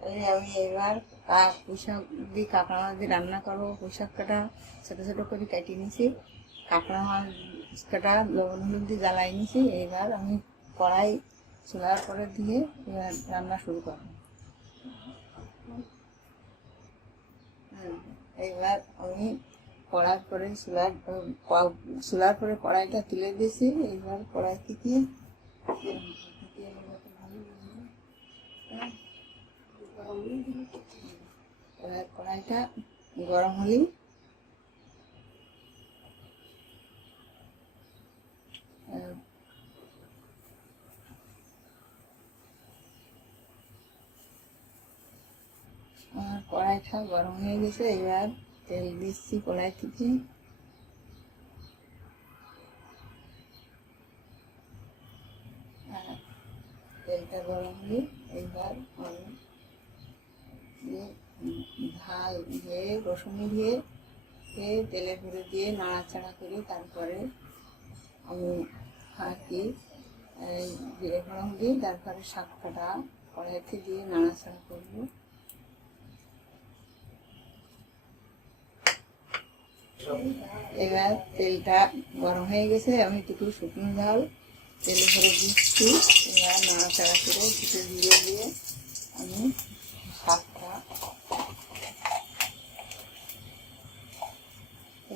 এই আমি এবার কাক পুঁইশাক দিয়ে কাঁকড়া মাছ দিয়ে রান্না করব। পুঁইশাক কাটা ছোটো ছোটো করে কেটে নিয়েছি কাঁকড়া মাছ কাটা লবণ হলুদ দিয়ে জ্বালাই নিয়েছি এবার আমি কড়াই চুলার করে দিয়ে এবার রান্না শুরু করব। হুম, এইবার আমি কড়াই করে চুলার চুলার করে কড়াইটা তুলে দিয়েছি এইবার কড়াই থেকে এবার কড়াইটা গরম হলেই কড়াইটা গরম হয়ে গেছে এবার তেল দিচ্ছি কড়াই থেকে আর তেলটা গরম হলে এইবার আমি দিয়ে ঢাল দিয়ে রসুন দিয়ে তেলে ভরে দিয়ে নাড়াচাড়া করে তারপরে আমি হাঁকি জিরে ফোড়ন দিয়ে তারপরে শাক কাটা কড়াইতে দিয়ে নাড়াচাড়া করব। এবার তেলটা গরম হয়ে গেছে, আমি একটু শুকনো ঝাল তেলে ভরে দিচ্ছি। এবার নাড়াচাড়া করে কিছু দিয়ে দিয়ে আমি শাকটা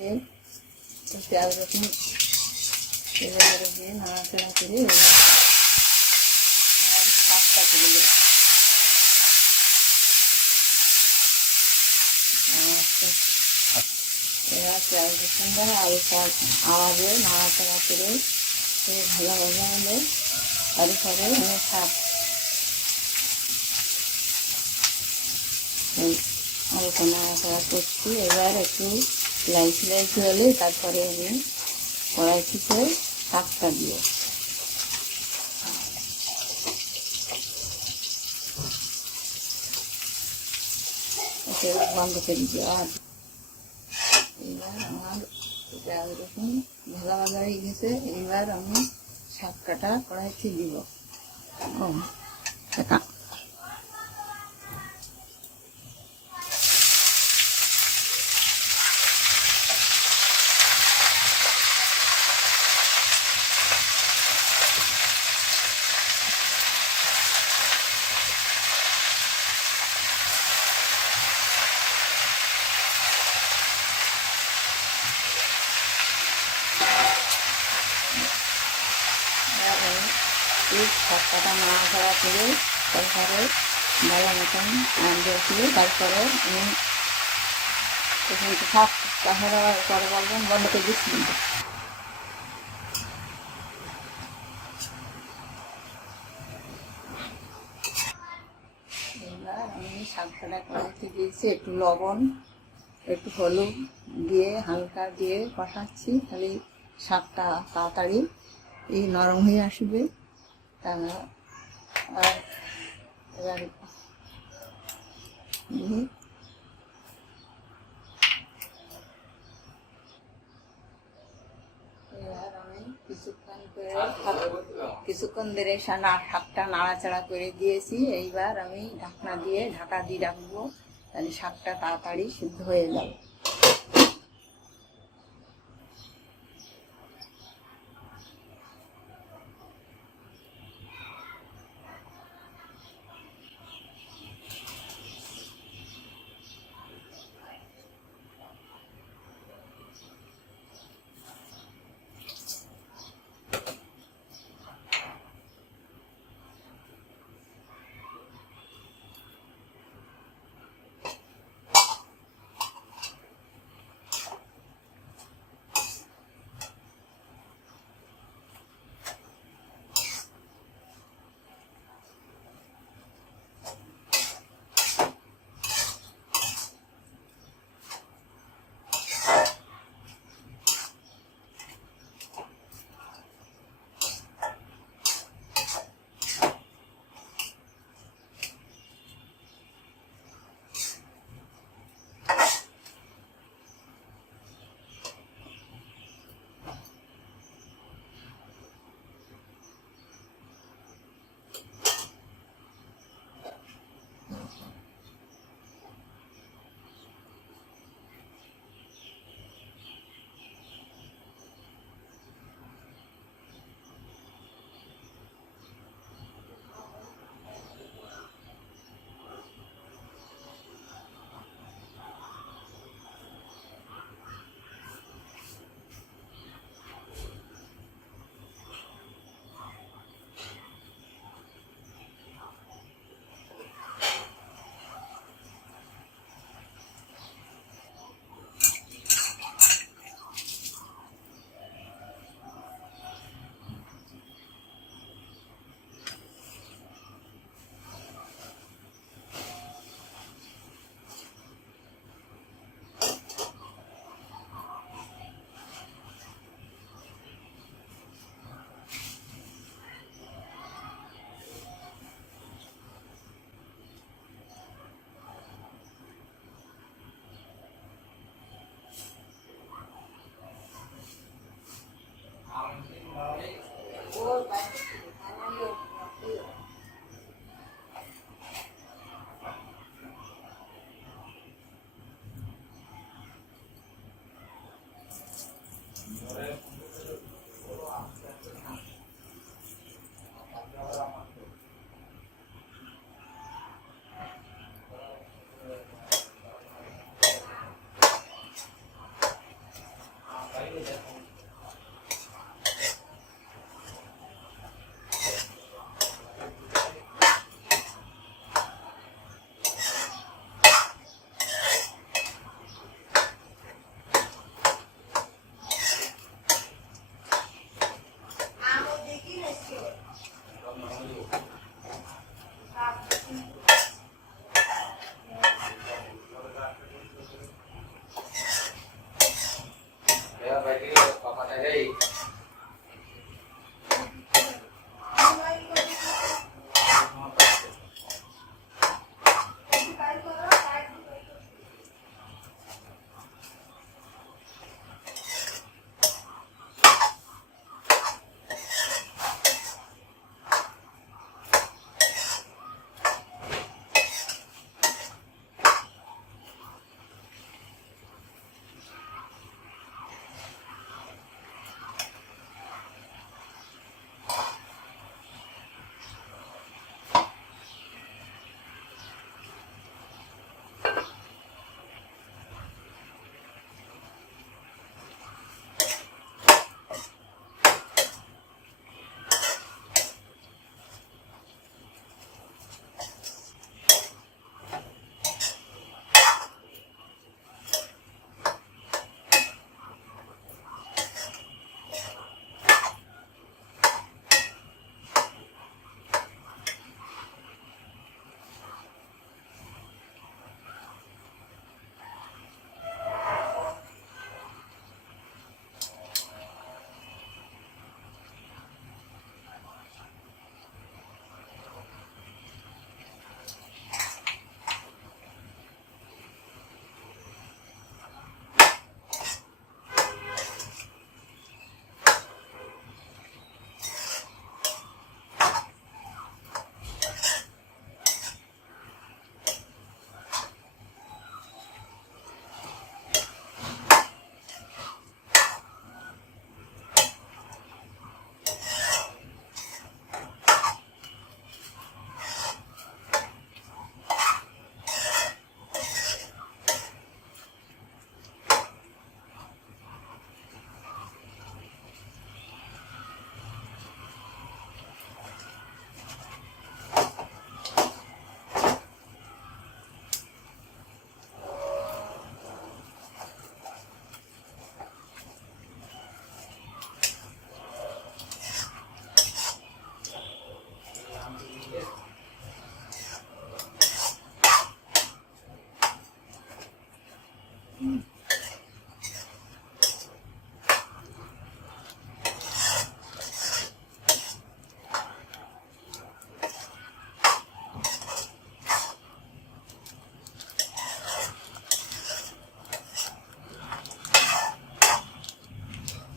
এই পেঁয়াজ রসুন ভরে দিয়ে নাড়াচাড়া করে আর শাকটা তুলে দেবো এবার পেঁয়াজ রসুনটা হালকা আওয়াজে নাড়াচাড়া করে ভাজা ভাজা হলে তারপরে আমি শাক এই নাড়াচাড়া এবার একটু লাইচি লাইচি হলে তারপরে আমি কড়াই থেকে শাকটা দিয়ে বন্ধ করে দেওয়া এবার আমার পেঁয়াজ রসুন ভাজা হয়ে গেছে, এইবার আমি শাক কাটা কড়াইতে দিব। ও টাকা এবার আমি এই শাক কাটা নাড়াচাড়া করে তারপরে ভালো মতন দিয়েছিল তারপরে আমি তাহলে পরে বলবেন বন্ধ করে দিচ্ছি আমি শাক কাটা কড়াইতে দিয়েছি একটু লবণ, একটু হলুদ দিয়ে হালকা দিয়ে কষাচ্ছি, তাহলে শাকটা তাড়াতাড়ি এই নরম হয়ে আসবে। তা আর কিছুক্ষণ করে কিছুক্ষণ ধরে সানা শাকটা নাড়াচাড়া করে দিয়েছি। এইবার আমি ঢাকনা দিয়ে ঢাকা দিয়ে রাখব। তাহলে শাকটা তাড়াতাড়ি সিদ্ধ হয়ে যাবে।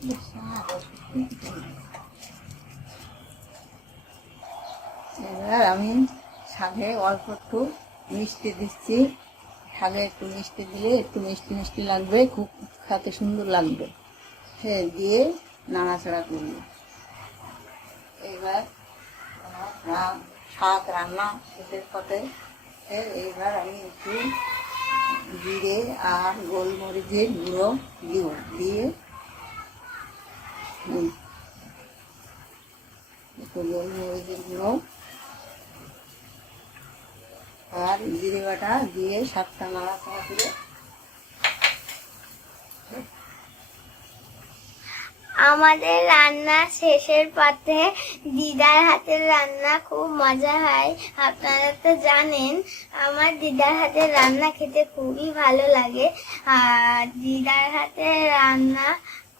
Yes, sir. এবার আমি শাকে অল্প একটু মিষ্টি দিচ্ছি। শাকে একটু মিষ্টি দিলে একটু মিষ্টি মিষ্টি লাগবে, খুব খেতে সুন্দর লাগবে। হ্যাঁ দিয়ে নাড়াচাড়া করব। আমার শাক রান্না শেষের পথে এইবার আমি একটু জিরে আর গোলমরিচের গুঁড়ো দিব, দিয়ে একটু গোলমরিচের গুঁড়ো আর জিরে বাটা দিয়ে সাতটা নাড়াচাড়া করে আমাদের রান্না শেষের পথে দিদার হাতের রান্না খুব মজা হয়। আপনারা তো জানেন, আমার দিদার হাতের রান্না খেতে খুবই ভালো লাগে। আর দিদার হাতের রান্না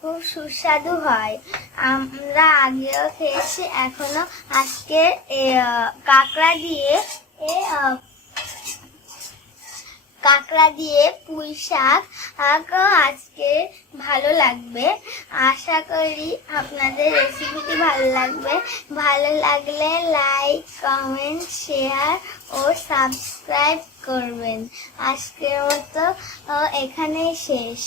খুব সুস্বাদু হয়। আমরা আগেও খেয়েছি, এখনও আজকে কাঁকড়া দিয়ে কাঁকড়া দিয়ে পুঁই শাক। আজকে ভালো লাগবে। আশা করি আপনাদের রেসিপিটি ভালো লাগবে। ভালো লাগলে লাইক কমেন্ট শেয়ার ও সাবস্ক্রাইব করবেন। আজকের মতো এখানেই শেষ।